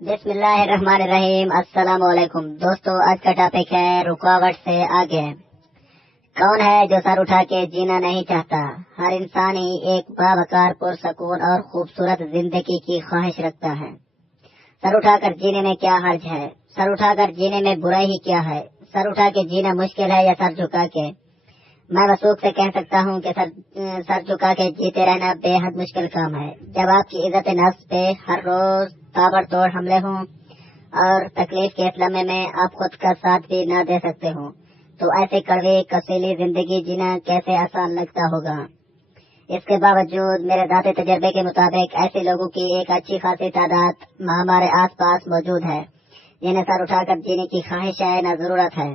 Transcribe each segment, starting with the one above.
बिस्मिल्लाहिर्रहमानिर्रहीम। अस्सलाम वालेकुम दोस्तों, आज का टॉपिक है रुकावट से आगे। कौन है जो सर उठा के जीना नहीं चाहता? हर इंसान ही एक बावकार, पुरसकून और खूबसूरत जिंदगी की ख्वाहिश रखता है। सर उठाकर जीने में क्या हर्ज है? सर उठाकर जीने में बुराई ही क्या है? सर उठा के जीना मुश्किल है या सर झुका के? मैं वसूख से कह सकता हूँ कि सर झुका के जीते रहना बेहद मुश्किल काम है। जब आपकी इज्जत नफ्स पे हर रोज ताबड़तोड़ हमले हों और तकलीफ के इस लम्हे में आप खुद का साथ भी न दे सकते हो, तो ऐसे कड़वी कसीली जिंदगी जीना कैसे आसान लगता होगा। इसके बावजूद मेरे ज़ाती तजर्बे के मुताबिक ऐसे लोगों की एक अच्छी खासी तादाद हमारे आस पास मौजूद है जिन्हें सर उठाकर जीने की ख्वाहिश है न जरूरत है।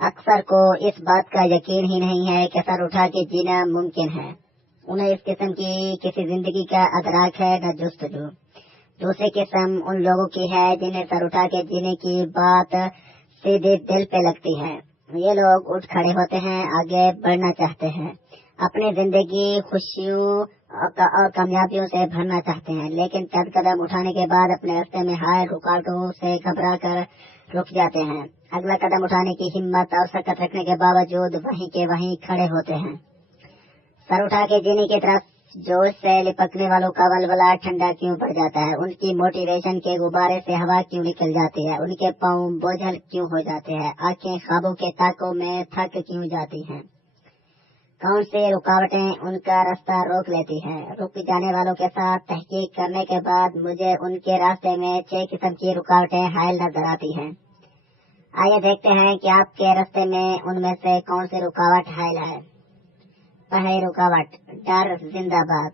अक्सर को इस बात का यकीन ही नहीं है कि सर उठा के जीना मुमकिन है। उन्हें इस किस्म की किसी जिंदगी का अदराक है न जुस्तजू। दूसरी किस्म उन लोगों की है जिन्हें सर उठा के जीने की बात सीधे दिल पे लगती है। ये लोग उठ खड़े होते हैं, आगे बढ़ना चाहते हैं, अपनी जिंदगी खुशियों और कामयाबियों से भरना चाहते हैं, लेकिन चंद कदम उठाने के बाद अपने रास्ते में हाय रुकावटों से घबरा कर रुक जाते हैं। अगला कदम उठाने की हिम्मत और सकत रखने के बावजूद वहीं के वहीं खड़े होते हैं। सर उठा के जीने की तरफ जोश से लिपकने वालों का वलवला ठंडा क्यों पड़ जाता है? उनकी मोटिवेशन के गुब्बारे से हवा क्यों निकल जाती है? उनके पांव बोझल क्यों हो जाते हैं? आंखें ख्वाबों के ताकों में थक क्यों जाती हैं? कौन सी रुकावटें उनका रास्ता रोक लेती हैं? रुक जाने वालों के साथ तहकीक करने के बाद मुझे उनके रास्ते में 6 किस्म की रुकावटें हायल नजर आती हैं। आइए देखते हैं कि आपके रास्ते में उनमें से कौन सी रुकावट हायल है। पहली रुकावट, डर जिंदाबाद।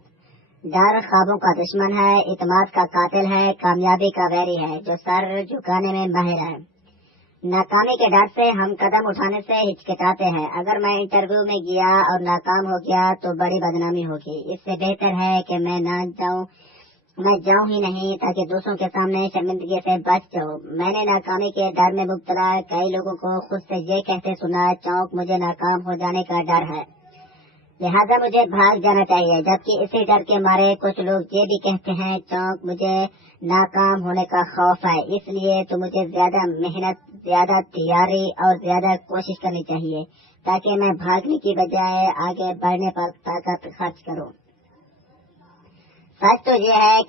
डर ख्वाबों का दुश्मन है, इत्मीनान का कातिल है, कामयाबी का वैरी है जो सर झुकाने में माहिर है। नाकामी के डर से हम कदम उठाने से हिचकिचाते हैं। अगर मैं इंटरव्यू में गया और नाकाम हो गया तो बड़ी बदनामी होगी। इससे बेहतर है कि मैं जाऊं ही नहीं, ताकि दूसरों के सामने शर्मिंदगी से बच जाऊं। मैंने नाकामी के डर में मुब्तला कई लोगों को खुद से ये कहते सुना, चौंक मुझे नाकाम हो जाने का डर है, लिहाजा मुझे भाग जाना चाहिए। जबकि इसी डर के मारे कुछ लोग ये भी कहते हैं, चौंक मुझे नाकाम होने का खौफ है, इसलिए तो मुझे ज्यादा मेहनत, ज्यादा तैयारी और ज्यादा कोशिश करनी चाहिए ताकि मैं भागने की बजाय आगे बढ़ने पर ताकत खर्च करूं। सच तो ये है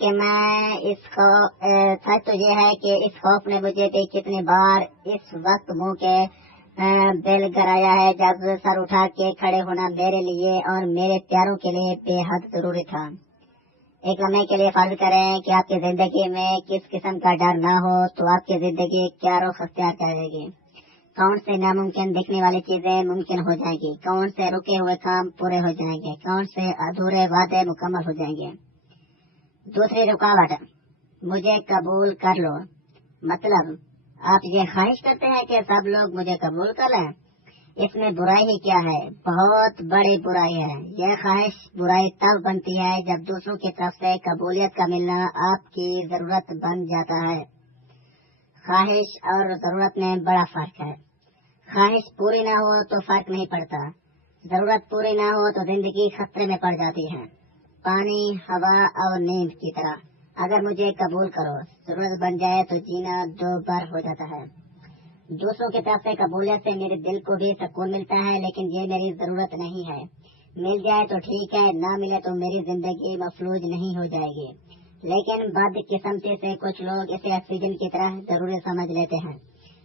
कि इस खौफ ने मुझे भी कितनी बार इस वक्त मुंह के बेल गराया है जब सर उठा के खड़े होना मेरे लिए और मेरे प्यारों के लिए बेहद जरूरी था। एक लम्हे के लिए फर्ज करें कि आपकी जिंदगी में किस किस्म का डर न हो तो आपकी जिंदगी क्या रुख अख्तियार करेगी। कौन से नामुमकिन दिखने वाली चीजें मुमकिन हो जाएगी, कौन से रुके हुए काम पूरे हो जाएंगे, कौन से अधूरे वादे मुकम्मल हो जाएंगे। दूसरी रुकावट, मुझे कबूल कर लो। मतलब आप ये ख्वाहिश करते हैं कि सब लोग मुझे कबूल कर लें। इसमें बुराई ही क्या है? बहुत बड़ी बुराई है। यह ख्वाहिश बुराई तब बनती है जब दूसरों की तरफ से कबूलियत का मिलना आपकी जरूरत बन जाता है। ख्वाहिश और जरूरत में बड़ा फर्क है। ख्वाहिश पूरी न हो तो फर्क नहीं पड़ता, जरूरत पूरी न हो तो जिंदगी खतरे में पड़ जाती है। पानी, हवा और नींद की तरह अगर मुझे कबूल करो, जरूरत बन जाए तो जीना दो बार हो जाता है। दूसरों की तरफ से कबूलियत से मेरे दिल को भी सुकून मिलता है, लेकिन ये मेरी जरूरत नहीं है। मिल जाए तो ठीक है, ना मिले तो मेरी जिंदगी मफलूज नहीं हो जाएगी। लेकिन बदकिस्मती से कुछ लोग इसे ऑक्सीजन की तरह जरूरी समझ लेते हैं।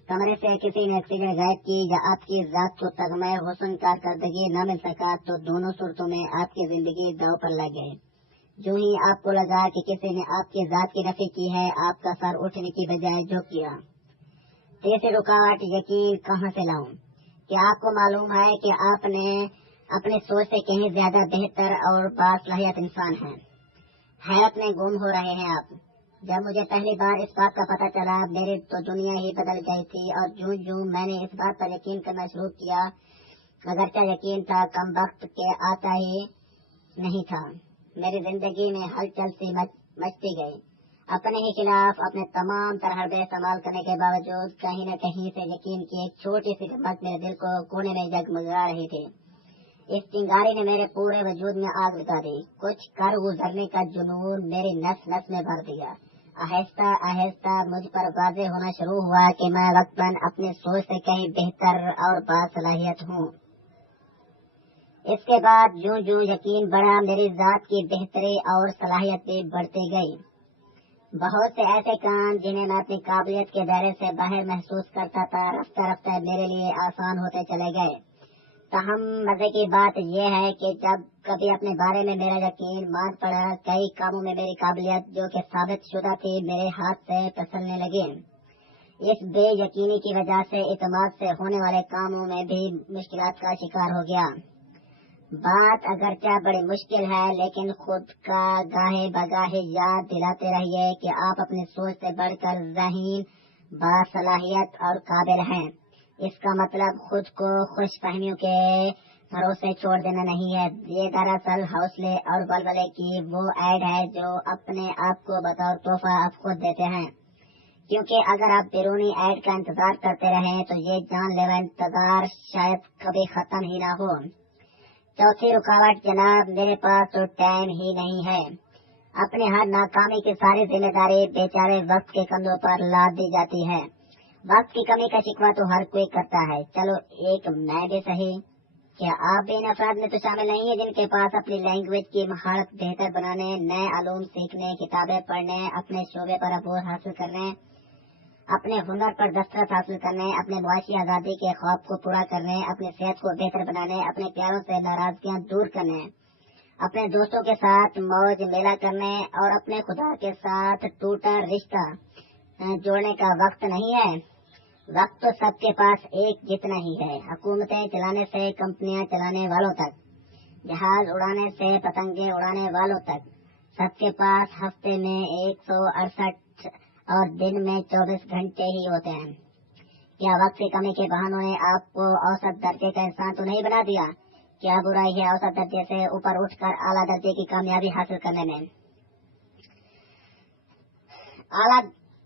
कमरे से किसी ने ऑक्सीजन गायब की या आपकी जात को तगमे हुस्न कारकर्दगी न मिल सका तो दोनों सूरतों में आपकी जिंदगी दांव पर लग गई। जो ही आपको लगा कि किसी ने आपकी जात की नफी की है, आपका सर उठने की बजाय झुक गया। तीसरी रुकावट, यकीन कहाँ से लाऊं? क्या आपको मालूम है कि आपने अपनी सोच से कहीं ज्यादा बेहतर और बासलाहियत इंसान हैं? हैरत में गुम हो रहे हैं आप। जब मुझे पहली बार इस बात का पता चला, मेरी तो दुनिया ही बदल गई थी और जूं मैंने इस बात पर यकीन करना शुरू किया, अगरचा यकीन था कम वक्त के आता ही नहीं था, मेरी जिंदगी में हलचल सी मचती गई। अपने ही खिलाफ अपने तमाम तरहबे इस्तेमाल करने के बावजूद कहीं न कहीं से यकीन की एक छोटी सी चमक मेरे दिल को कोने में जगमगा रही थी। इस चिंगारी ने मेरे पूरे वजूद में आग लगा दी। कुछ कर गुजरने का जुनून मेरी नस नस में भर दिया। آہستہ آہستہ مجھ پر واضح ہونا شروع ہوا کہ میں وقتاً اپنی سوچ سے کہیں بہتر اور باصلاحیت ہوں۔ اس کے بعد جوں جوں یقین بڑھا، میری ذات کی بہتری اور صلاحیت بھی بڑھتی گئی۔ بہت سے ایسے کام جنہیں میں اپنی قابلیت کے دائرے سے باہر محسوس کرتا تھا، رفتہ رفتہ میرے لیے آسان ہوتے چلے گئے۔ تاہم مزے کی بات یہ ہے کہ جب کبھی اپنے بارے میں میرا یقین مان پڑا، کئی کاموں میں میری قابلیت جو کہ ثابت شدہ تھی میرے ہاتھ سے پھسلنے لگی۔ اس بے یقینی کی وجہ سے اعتماد سے ہونے والے کاموں میں بھی مشکلات کا شکار ہو گیا۔ بات اگرچہ بڑی مشکل ہے، لیکن خود کا گاہے بگاہے یاد دلاتے رہیے کہ آپ اپنی سوچ سے بڑھ کر ذہین، باصلاحیت اور قابل ہیں۔ اس کا مطلب خود کو خوش فہمیوں کے بھروسے چھوڑ دینا نہیں ہے۔ یہ دراصل حوصلے اور ولولے کی وہ ایڈ ہے جو اپنے آپ کو بطور تحفہ آپ خود دیتے ہیں، کیونکہ اگر آپ بیرونی ایڈ کا انتظار کرتے رہیں تو یہ جان لیوا انتظار شاید کبھی ختم ہی نہ ہو۔ چوتھی رکاوٹ جناب، میرے پاس تو ٹائم ہی نہیں ہے۔ اپنے ہر ناکامی کی ساری ذمہ داری بیچارے وقت کے کندھوں پر لاد دی جاتی ہے۔ وقت کی کمی کا شکوہ تو ہر کوئی کرتا ہے، چلو ایک میں بھی صحیح۔ کیا آپ بھی ان افراد میں تو شامل نہیں ہیں جن کے پاس اپنی لینگویج کی مہارت بہتر بنانے، نئے علوم سیکھنے، کتابیں پڑھنے، اپنے شعبے پر عبور حاصل کرنے، اپنے ہنر پر دسترس حاصل کرنے، اپنے معاشی آزادی کے خواب کو پورا کرنے، اپنی صحت کو بہتر بنانے، اپنے پیاروں سے ناراضگیاں دور کرنے، اپنے دوستوں کے ساتھ موج میلہ کرنے اور اپنے خدا کے ساتھ ٹوٹا رشتہ جوڑنے کا وقت نہیں ہے؟ وقت تو سب کے پاس ایک جتنا ہی ہے، حکومتیں چلانے سے کمپنیاں چلانے والوں تک، جہاز اڑانے سے پتنگیں اڑانے والوں تک، سب کے پاس ہفتے میں 168 اور دن میں 24 گھنٹے ہی ہوتے ہیں۔ کیا وقت کی کمی کے بہانوں نے آپ کو اوسط درجے کا انسان تو نہیں بنا دیا؟ کیا برائی ہے اوسط درجے سے اوپر اٹھ کر اعلیٰ درجے کی کامیابی حاصل کرنے میں؟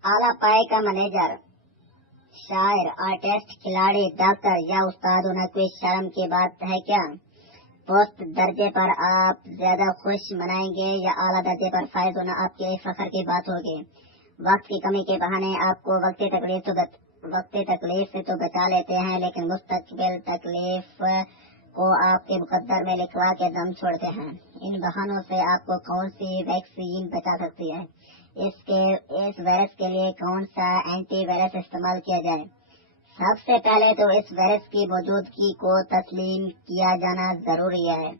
اعلیٰ پائے کا منیجر، شاعر، آرٹسٹ، کھلاڑی، ڈاکٹر یا استاد ہونا کوئی شرم کی بات ہے کیا؟ پوسٹ درجے پر آپ زیادہ خوش منائیں گے یا اعلیٰ درجے پر فائز ہونا آپ کے فخر کی بات ہوگی؟ وقت کی کمی کے بہانے آپ کو وقتی تکلیف سے تو بچا لیتے ہیں، لیکن مستقبل تکلیف کو آپ کے مقدر میں لکھوا کے دم چھوڑتے ہیں۔ ان بہانوں سے آپ کو کون سی ویکسین بچا سکتی ہے؟ اس وائرس کے لیے کون سا اینٹی وائرس استعمال کیا جائے؟ سب سے پہلے تو اس وائرس کی موجودگی کو تسلیم کیا جانا ضروری ہے۔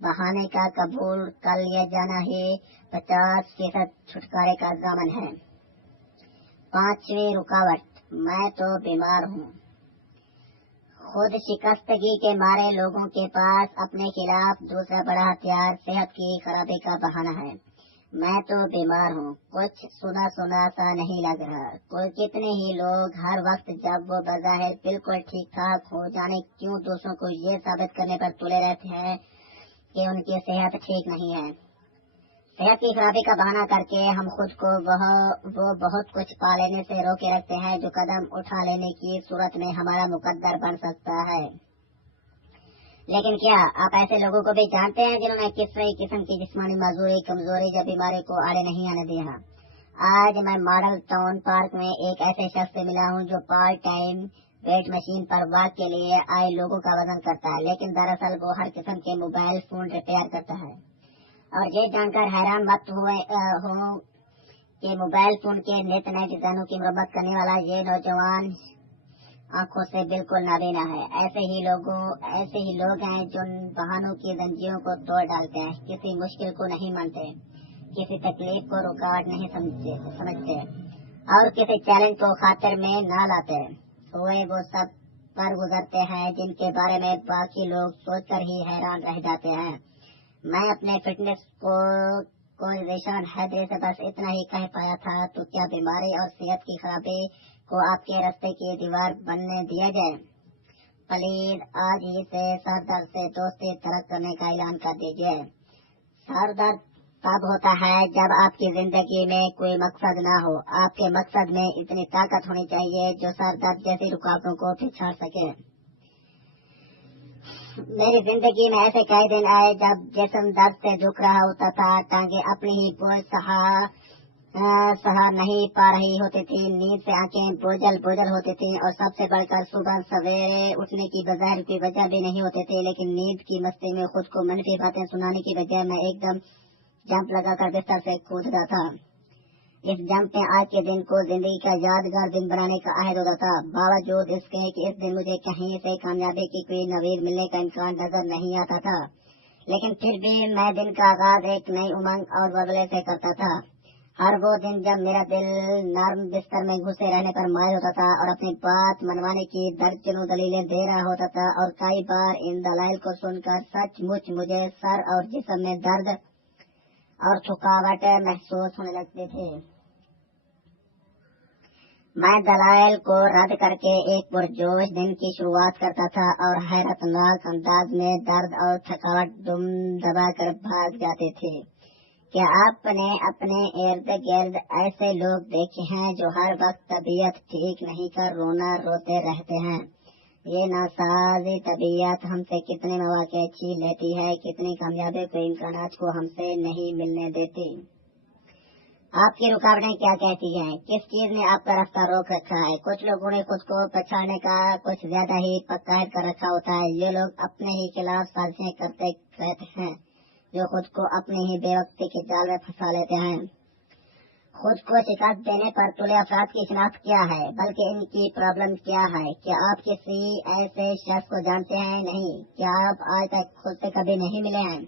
بہانے کا قبول کر لیا جانا ہی 50% چھٹکارے کا ضامن ہے۔ پانچویں رکاوٹ، میں تو بیمار ہوں۔ خود شکستگی کے مارے لوگوں کے پاس اپنے خلاف دوسرا بڑا ہتھیار صحت کی خرابی کا بہانہ ہے۔ میں تو بیمار ہوں، کچھ سنا سا نہیں لگ رہا۔ کتنے ہی لوگ ہر وقت جب وہ بظاہر بالکل ٹھیک ٹھاک ہو جانے کیوں دوسروں کو یہ ثابت کرنے پر تلے رہتے ہیں کہ ان کی صحت ٹھیک نہیں ہے۔ صحت کی خرابی کا بہانہ کر کے ہم خود کو وہ بہت کچھ پا لینے سے روکے رکھتے ہیں جو قدم اٹھا لینے کی صورت میں ہمارا مقدر بن سکتا ہے۔ لیکن کیا آپ ایسے لوگوں کو بھی جانتے ہیں جنہوں نے کسی قسم کی جسمانی معذوری، کمزوری یا بیماری کو آڑے نہیں آنے دیا؟ آج میں ماڈل ٹاؤن پارک میں ایک ایسے شخص سے ملا ہوں جو پارٹ ٹائم ویٹ مشین پر واک کے لیے آئے لوگوں کا وزن کرتا ہے، لیکن دراصل وہ ہر قسم کے موبائل فون ریپیئر کرتا ہے۔ اور یہ جان کر حیران مت ہو کہ موبائل فون کے نت نئے ڈیزائنوں کی مرمت کرنے والا یہ نوجوان آنکھوں سے بالکل نابینا ہے۔ ایسے ہی لوگ ہیں جو بہانوں کی زنجیروں کو توڑ ڈالتے ہیں، کسی مشکل کو نہیں مانتے، کسی تکلیف کو رکاوٹ نہیں سمجھتے اور کسی چیلنج کو خاطر میں نہ لاتے ہوئے وہ سب پر گزرتے ہیں جن کے بارے میں باقی لوگ سوچ کر ہی حیران رہ جاتے ہیں۔ میں اپنے فٹنس کو ریشان حیدری سے بس اتنا ہی کہہ پایا تھا، تو کیا بیماری اور صحت کی خرابی کو آپ کے راستے کی دیوار بننے دیا جائے؟ پلیز آج ہی سے سر درد سے دوستی ترک کرنے کا اعلان کر دیجیے۔ سر درد تب ہوتا ہے جب آپ کی زندگی میں کوئی مقصد نہ ہو۔ آپ کے مقصد میں اتنی طاقت ہونی چاہیے جو سر درد جیسی رکاوٹوں کو پچھاڑ سکے۔ میری زندگی میں ایسے کئی دن آئے جب جسم درد سے دکھ رہا ہوتا تھا، ٹانگیں اپنی ہی بوجھ सहा नहीं पा रही होती थी। नींद से आंखें बोझल बोझल होती थी और सबसे बढ़कर सुबह सवेरे उठने की बजाय की वजह भी नहीं होती थी। लेकिन नींद की मस्ती में खुद को मनफी बातें सुनाने की बजाय मैं एकदम जंप लगाकर बिस्तर से कूदता था। इस जंप में आज के दिन को जिंदगी का यादगार दिन बनाने का अहद होता था। बावजूद इसके कि इस दिन मुझे कहीं से कामयाबी की कोई नवीद मिलने का इम्कान नजर नहीं आता था, लेकिन फिर भी मैं दिन का आगाज एक नई उमंग और बगले से करता था। हर वो दिन जब मेरा दिल नर्म बिस्तर में घुसे रहने पर मायल होता था और अपनी बात मनवाने की दर्जनों दलीलें दे रहा होता था, और कई बार इन दलाइल को सुनकर सचमुच मुझे सर और जिस्म में दर्द और थकावट महसूस होने लगती थी। मैं दलाइल को रद्द करके एक पुरजोश दिन की शुरुआत करता था और हैरतनाक अंदाज में दर्द और थकावट दुम दबा कर भाग जाते थे। क्या आपने अपने इर्द गिर्द ऐसे लोग देखे हैं जो हर वक्त तबीयत ठीक नहीं कर रोना रोते रहते हैं? ये नासाजी तबीयत हमसे कितने मौके छीन लेती है, कितनी कामयाबी के इम्कानात को हमसे नहीं मिलने देती। आपकी रुकावटें क्या कहती हैं? किस चीज ने आपका रास्ता रोक रखा है? कुछ लोगों ने खुद को पछाड़ने का कुछ ज्यादा ही पक्का कर रखा होता है। ये लोग अपने ही खिलाफ साजिशें करते रहते हैं, जो खुद को अपनी ही बेवक्ती के जाल में फंसा लेते हैं। खुद को शिकायत देने पर तुले अफराद की शिनाख्त क्या है, बल्कि इनकी प्रॉब्लम क्या है? क्या आप किसी ऐसे शख्स को जानते हैं? नहीं। क्या आप आज तक खुद से कभी नहीं मिले हैं?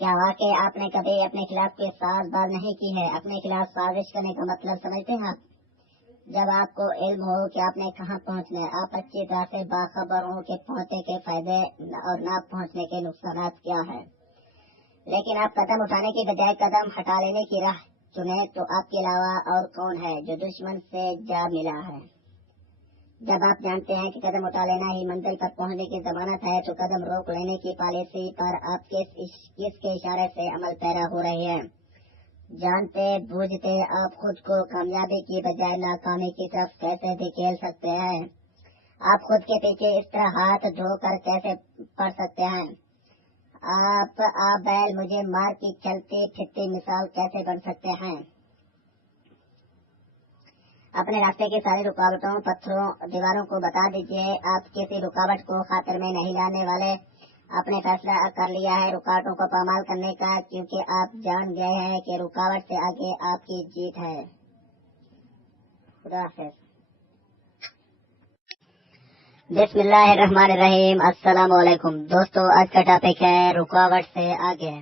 क्या वाकई आपने कभी अपने खिलाफ कोई साजबाज नहीं की है? अपने खिलाफ साजिश करने का मतलब समझते हैं आप? जब आपको इल्म हो कि आपने कहाँ पहुँचना है, आप अच्छी तरह से बाखबर हो कि पहुँचने के फायदे और न पहुँचने के नुकसान क्या है, लेकिन आप कदम उठाने की बजाय कदम हटा लेने की राह चुने, तो आपके अलावा और कौन है जो दुश्मन से जा मिला है? जब आप जानते हैं कि कदम उठा लेना ही मंजिल पर पहुंचने की जमानत है, तो कदम रोक लेने की पॉलिसी पर आप किसके इशारे से अमल पैरा हो रहे हैं? जानते बूझते आप खुद को कामयाबी की बजाय नाकामी की तरफ कैसे धकेल सकते हैं? आप खुद के पीछे इस तरह हाथ धोकर कैसे पड़ सकते हैं? आप बैल मुझे मार की चलती फिरती मिसाल कैसे बन सकते हैं? अपने रास्ते की सारी रुकावटों, पत्थरों, दीवारों को बता दीजिए। आप किसी रुकावट को खातिर में नहीं लाने वाले। आपने फैसला कर लिया है रुकावटों को पामाल करने का, क्योंकि आप जान गए हैं कि रुकावट से आगे आपकी जीत है। खुदा हाफिज। बिस्मिल्लाहिर्रहमानिर्रहीम। अस्सलाम वालेकुम। दोस्तों, आज का टॉपिक है रुकावट से आगे।